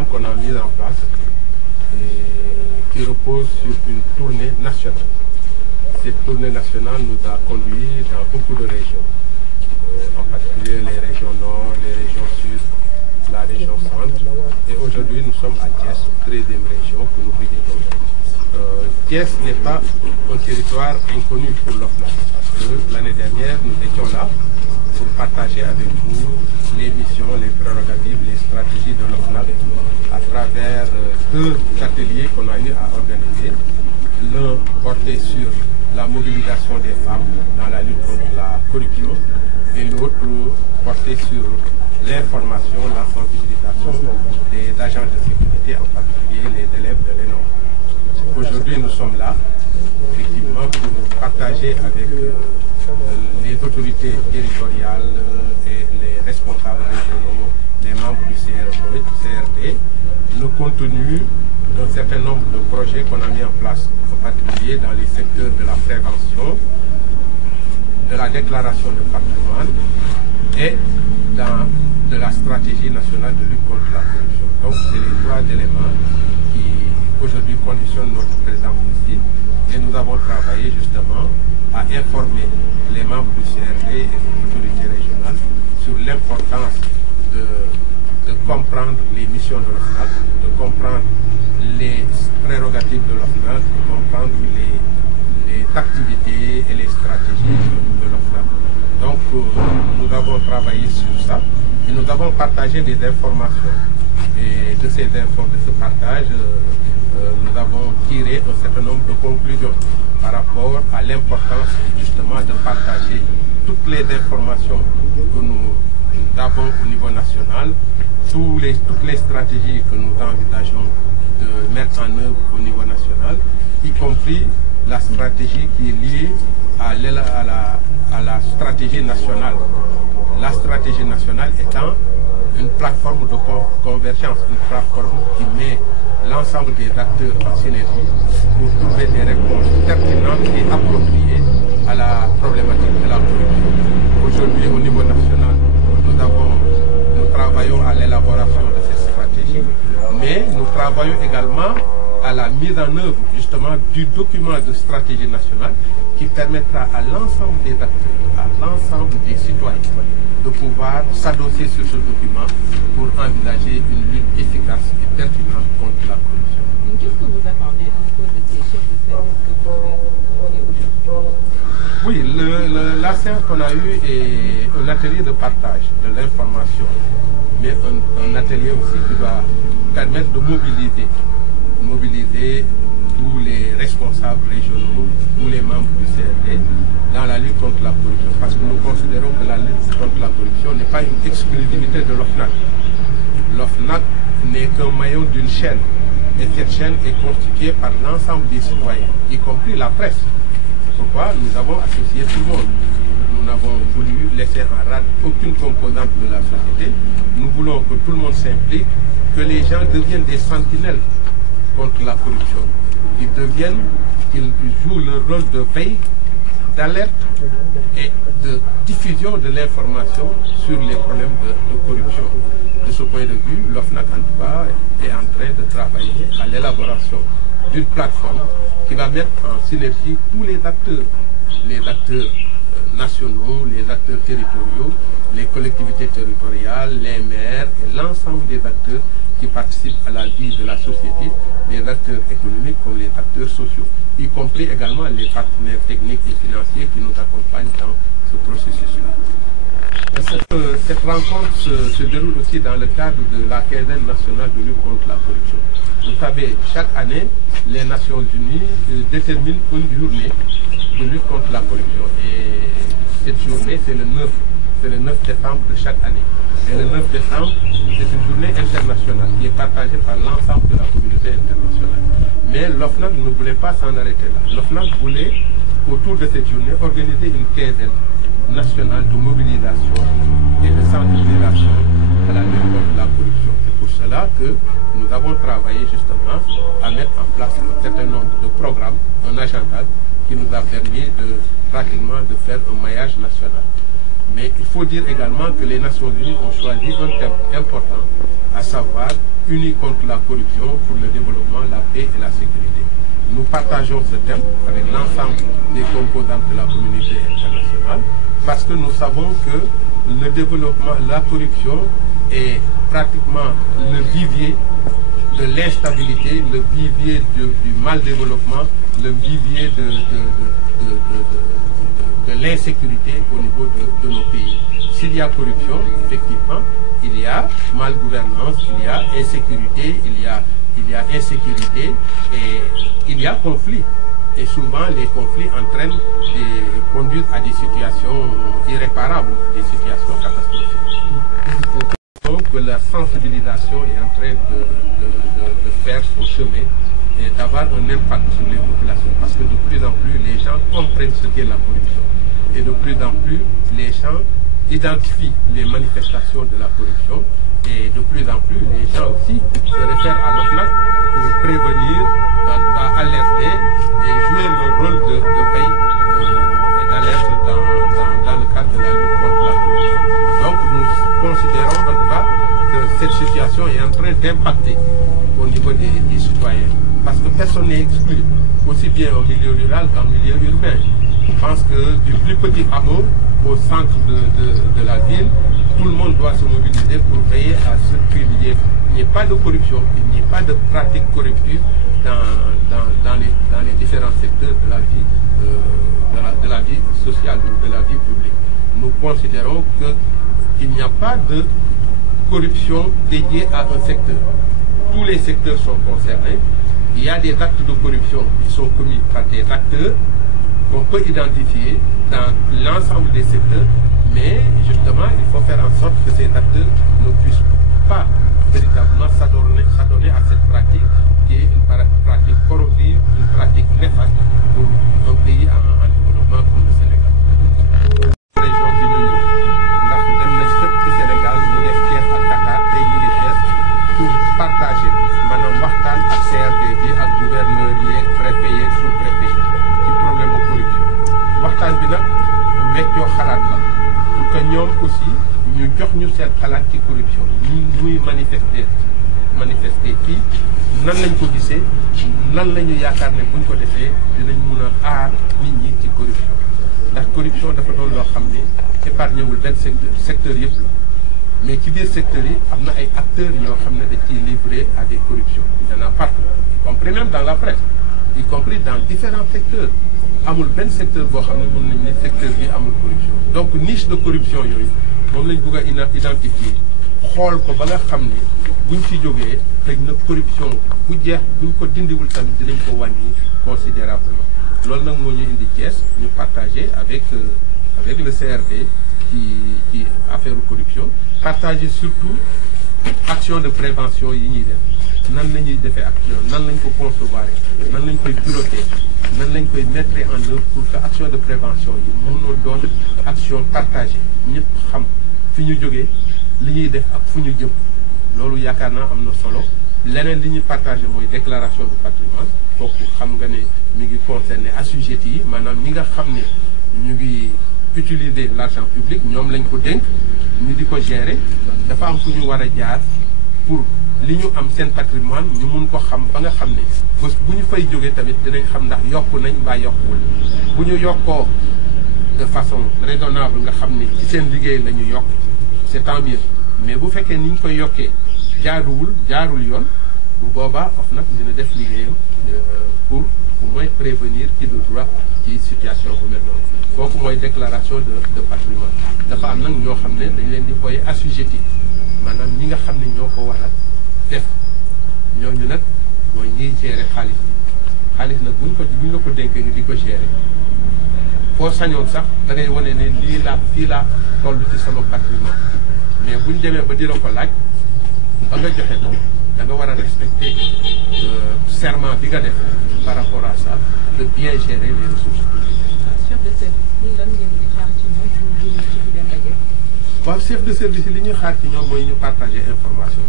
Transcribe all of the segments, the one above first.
programme qu'on a mis en place et qui repose sur une tournée nationale. Cette tournée nationale nous a conduits dans beaucoup de régions, en particulier les régions nord, les régions sud, la région centre. Et aujourd'hui, nous sommes à Thiès, 13e région que nous visitons. Thiès n'est pas un territoire inconnu pour l'OFNAC, parce que l'année dernière, nous étions là pour partager avec vous les missions, les prérogatives, les stratégies de l'OFNAC à travers deux ateliers qu'on a eu à organiser. L'un porté sur la mobilisation des femmes dans la lutte contre la corruption et l'autre porté sur l'information, la sensibilisation des agents de sécurité, en particulier les élèves de l'ENO. Aujourd'hui, nous sommes là, effectivement, pour partager avec les autorités territoriales et les responsables régionaux, les membres du CRD, le contenu d'un certain nombre de projets qu'on a mis en place, en particulier dans les secteurs de la prévention, de la déclaration de patrimoine et de la stratégie nationale de lutte contre la corruption. Donc, c'est les trois éléments qui aujourd'hui conditionnent notre présence ici. Et nous avons travaillé justement à informer les membres du CRD et des autorités régionales sur l'importance de comprendre les missions de l'OFNAC, de comprendre les prérogatives de l'OFNAC, de comprendre les activités et les stratégies de l'OFNAC. Donc, nous avons travaillé sur ça et nous avons partagé des informations. Et de ce partage, nous avons tiré un certain nombre de conclusions par rapport à l'importance justement de partager toutes les informations que nous avons au niveau national, toutes les stratégies que nous envisageons de mettre en œuvre au niveau national, y compris la stratégie qui est liée à la stratégie nationale. La stratégie nationale étant une plateforme de convergence, une plateforme qui met l'ensemble des acteurs en synergie pour trouver des réponses pertinentes et appropriées à la problématique de la corruption. Aujourd'hui, au niveau national, nous travaillons à l'élaboration de cette stratégie, mais nous travaillons également à la mise en œuvre justement du document de stratégie nationale qui permettra à l'ensemble des acteurs, à l'ensemble des citoyens de pouvoir s'adosser sur ce document pour envisager une lutte efficace et pertinente contre la corruption. Qu'est-ce que vous attendez un peu de ces chefs de service que vous avez confiés aujourd'hui? Oui, la séance qu'on a eue est un atelier de partage de l'information, mais un atelier aussi qui doit permettre de mobiliser tous les responsables régionaux, tous les membres du CRD dans la lutte contre la corruption. Parce que nous considérons que la lutte contre la corruption n'est pas une exclusivité de l'OFNAC. L'OFNAC n'est qu'un maillon d'une chaîne. Et cette chaîne est constituée par l'ensemble des citoyens, y compris la presse. C'est pourquoi nous avons associé tout le monde. Nous n'avons voulu laisser en rade aucune composante de la société. Nous voulons que tout le monde s'implique, que les gens deviennent des sentinelles contre la corruption. Qu'ils jouent leur rôle de veille, d'alerte et de diffusion de l'information sur les problèmes de corruption. De ce point de vue, l'OFNAC en tout cas est en train de travailler à l'élaboration d'une plateforme qui va mettre en synergie tous les acteurs nationaux, les acteurs territoriaux, les collectivités territoriales, les maires et l'ensemble des acteurs qui participent à la vie de la société, les acteurs économiques comme les acteurs sociaux, y compris également les partenaires techniques et financiers qui nous accompagnent dans ce processus-là. Cette rencontre se déroule aussi dans le cadre de la quinzaine nationale de lutte contre la corruption. Vous savez, chaque année, les Nations Unies déterminent une journée de lutte contre la corruption. Et cette journée, c'est le 9 décembre de chaque année. Et le 9 décembre, c'est une journée internationale qui est partagée par l'ensemble de la communauté internationale. Mais l'OFNAC ne voulait pas s'en arrêter là. L'OFNAC voulait, autour de cette journée, organiser une quinzaine nationale de mobilisation et de sensibilisation à la lutte contre la corruption. C'est pour cela que nous avons travaillé justement à mettre en place un certain nombre de programmes, un agenda qui nous a permis pratiquement de faire un maillage national. Mais il faut dire également que les Nations Unies ont choisi un thème important, à savoir unis contre la corruption pour le développement, la paix et la sécurité. Nous partageons ce thème avec l'ensemble des composantes de la communauté internationale parce que nous savons que le développement, la corruption est pratiquement le vivier de l'instabilité, le vivier du mal développement, le vivier de l'insécurité au niveau de nos pays. S'il y a corruption, effectivement, il y a malgouvernance, il y a insécurité, il y a insécurité et il y a conflit. Et souvent, les conflits conduisent à des situations irréparables, des situations catastrophiques. Donc, la sensibilisation est en train de faire son chemin et d'avoir un impact sur les populations. Parce que de plus en plus, les gens comprennent ce qu'est la corruption. Et de plus en plus, les gens identifient les manifestations de la corruption. Et de plus en plus, les gens aussi se réfèrent à l'OFNAC pour prévenir, alerter et jouer le rôle de veille et d'alerte dans le cadre de la lutte contre la corruption. Donc nous considérons en tout cas que cette situation est en train d'impacter au niveau des citoyens. Parce que personne n'est exclu, aussi bien au milieu rural qu'en milieu urbain. Je pense que du plus petit hameau au centre de la ville, tout le monde doit se mobiliser pour veiller à ce qu'il n'y ait pas de corruption, qu'il n'y ait pas de pratiques corruptives dans les différents secteurs de la vie sociale ou de la vie publique. Nous considérons qu'il n'y a pas de corruption dédiée à un secteur. Tous les secteurs sont concernés. Il y a des actes de corruption qui sont commis par des acteurs qu'on peut identifier dans l'ensemble des secteurs, mais justement, il faut faire en sorte que ces acteurs ne puissent pas véritablement s'adonner à cette pratique qui est une pratique corrosive, une pratique néfaste pour un pays en développement comme le Sénégal. Région bi ñu ndax dem na fépp ci Sénégal mu def Thiès ak Dakar tey ñu ngi Thiès pour partager maanaam waxtaan ak CRD bi ak gouverneur yeeg préfet yeeg sous-préfet ci problème de corruption waxtaan bi nag weccoo xalaat la pour que ñoom aussi ñu jox ñu seen xalaat ci corruption ñi muy manifester fii nan lañ ko gisee nan la ñu yaakaar ne buñ ko defee dinañ mun a aar nit ñi ci corruption ndax corruption dafa doon loo xam ne épargné wul benn secteur yëpp la mais ci biir secteur yi am na ay acteurs yoo xam ne dañ ciy livré à des corruptions il y en a partout y compris même dans la presse y compris dans différents secteurs amul benn secteur boo xam ne mën nañ ne secteur bi amul corruption donc niche de corruption yooyu moom lañ bëgg a identifier xool ko ba nga xam ne buñ ci jógee xëy na corruption bu jeex buñ ko dindiwul tamit dinañ ko wàññi considérablement loolu nag moo ñu indi Thiès ñu partagé avec le CRD ci affaire corruption partager surtout action de prévention yi ñuy def nan la ñuy defee action nan lañ ko concevoir nan lañ koy piloter nan lañ koy mettre en œuvre pour que action de prévention yi mënoo doon action partagée ñëpp xam fi ñu jógee li ñuy def ak fu ñu jëm loolu yaakaar naa am na solo leneen li ñuy partagé mooy déclaration de patrimoine kooku xam nga ne mi ngi concerné assujettis yi maanaam ñi nga xam ne ñu ngi utiliser l'argent public ñoom lañ ko dénk ñu di ko gérer dafa am fu ñu war a jaar pour li ñu am seen patrimoine ñu mun ko xam ba nga xam ne bés bu ñu fay jógee tamit dinañ xam ndax yokku nañ mbaa yokkuwul bu ñu yokkoo de façon raisonnable nga xam ne ci seen liggéey la ñu yokk c'est tant mieux mais bu fekkee ni ñu koy yokkee jaarul yoon bu boobaa OFNAC dina def liggéeyam pour au moins prévenir qui de droit ci situation bu mel noonu kooku mooy déclaration de patrimoine dafa am nag ñoo xam ne dañ leen di koy assujetti maanaam ñi nga xam ne ñoo ko war a def ñooñu nag mooy ñiy gérer xaalis nag buñ la ko dénkee nga di ko gérer foo sañoon sax da ngay wane ne fii laa toll ci sama patrimoine mais buñ demee ba di la ko laaj ba nga joxe ko da nga war a respecter serment bi nga def par rapport à ça de bien gérer les ressources publiques. chef de service lan ngeen di xaar ci ñoom ñu jëlee ci biir ndaje. waaw chef de service li ñuy xaar ci ñoom mooy ñu partager information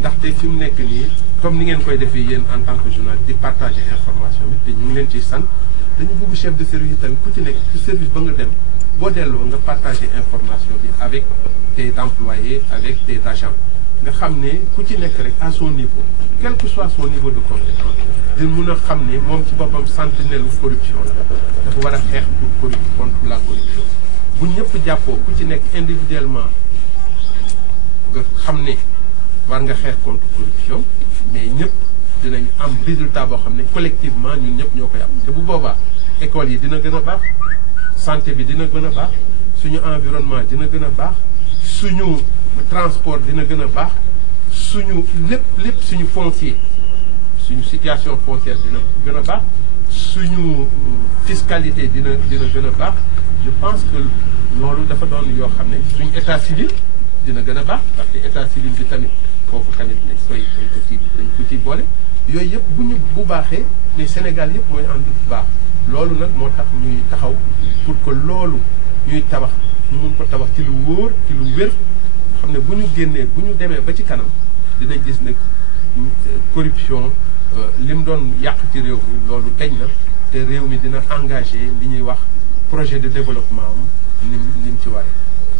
ndaxte fi mu nekk nii comme ni ngeen koy defee yéen en tant que journaliste di partager information bi te ñu ngi leen ciy sant dañu bëgg chef de service yi tamit ku ci nekk ci service ba nga dem boo delloo nga partager information bi avec tes employés avec tes agents nga xam ne ku ci nekk rek à son niveau quel que soit son niveau de compétence dina mun a xam ne moom ci boppam sentinelle corruption la dafa war a xeex contre la corruption bu ñëpp jàppoo ku ci nekk individuellement nga xam ne war nga xeex contre corruption mais ñëpp dinañ am résultat boo xam ne collectivement ñun ñëpp ñoo koy am te bu boobaa école yi dina gën a baax santé bi dina gën a baax suñu environnement dina gën a baax suñu transport dina gën a baax suñu lépp suñu foncier suñu situation foncière dina gën a baax suñu fiscalité dina gën a baax je pense que loolu dafa doon yoo xam ne suñu état civil dina gën a baax parce que état civil bi tamit foofu tamit dañ ko ci boole yooyu yëpp bu baaxee ne Sénégal yëpp mooy ànd bu baax loolu nag moo tax ñuy taxaw pour que loolu ñuy tabax ñu mun ko tabax ci lu wóor ci lu wér xam ne bu ñu génnee bu ñu demee ba ci kanam dinañ gis ne corruption li mu doon yàq ci réew mi loolu deñ na te réew mi dina engagé li ñuy wax projet de développement am ni mu ci waree.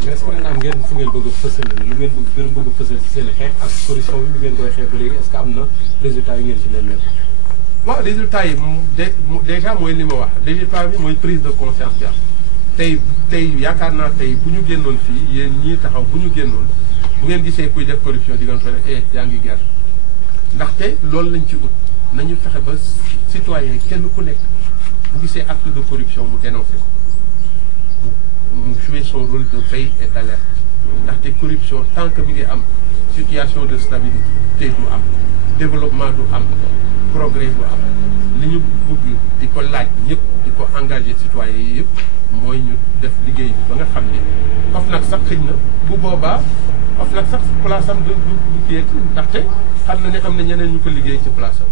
mais est-ce que maanaam ngeen fu ngeen bëgg a fësal lu ngeen gën a bëgg a fësal ci seen xeex ak corruption bi ngeen koy xeex ba léegi est-ce que am na résultat yu ngeen ci leen waaw résultat yi déjà mooy li ma wax résultat bi mooy prise de conscience bi am tey yaakaar naa tey bu ñu génnoon fii yéen ñii taxaw bu ñu génnoon bu ngeen gisee kuy def corruption di ngeen ko ne yaa ngi guerre ndaxte loolu lañ ci ut nañu fexe ba citoyen kenn ku nekk bu gisee acte de corruption mu dénoncé ko mu jouer son rôle de veille et d'alerte ndaxte corruption tant que mi ngi am situation de stabilité du am développement du am progrès du am li ñu bëgg di ko laaj ñëpp di ko engagé citoyens yi yëpp mooy ñu def liggéey bi ba nga xam ne OFNAC sax xëj na bu boobaa OFNAC sax place am du kii ndaxte xam na ne am na ñeneen ñu ko liggéey ci place am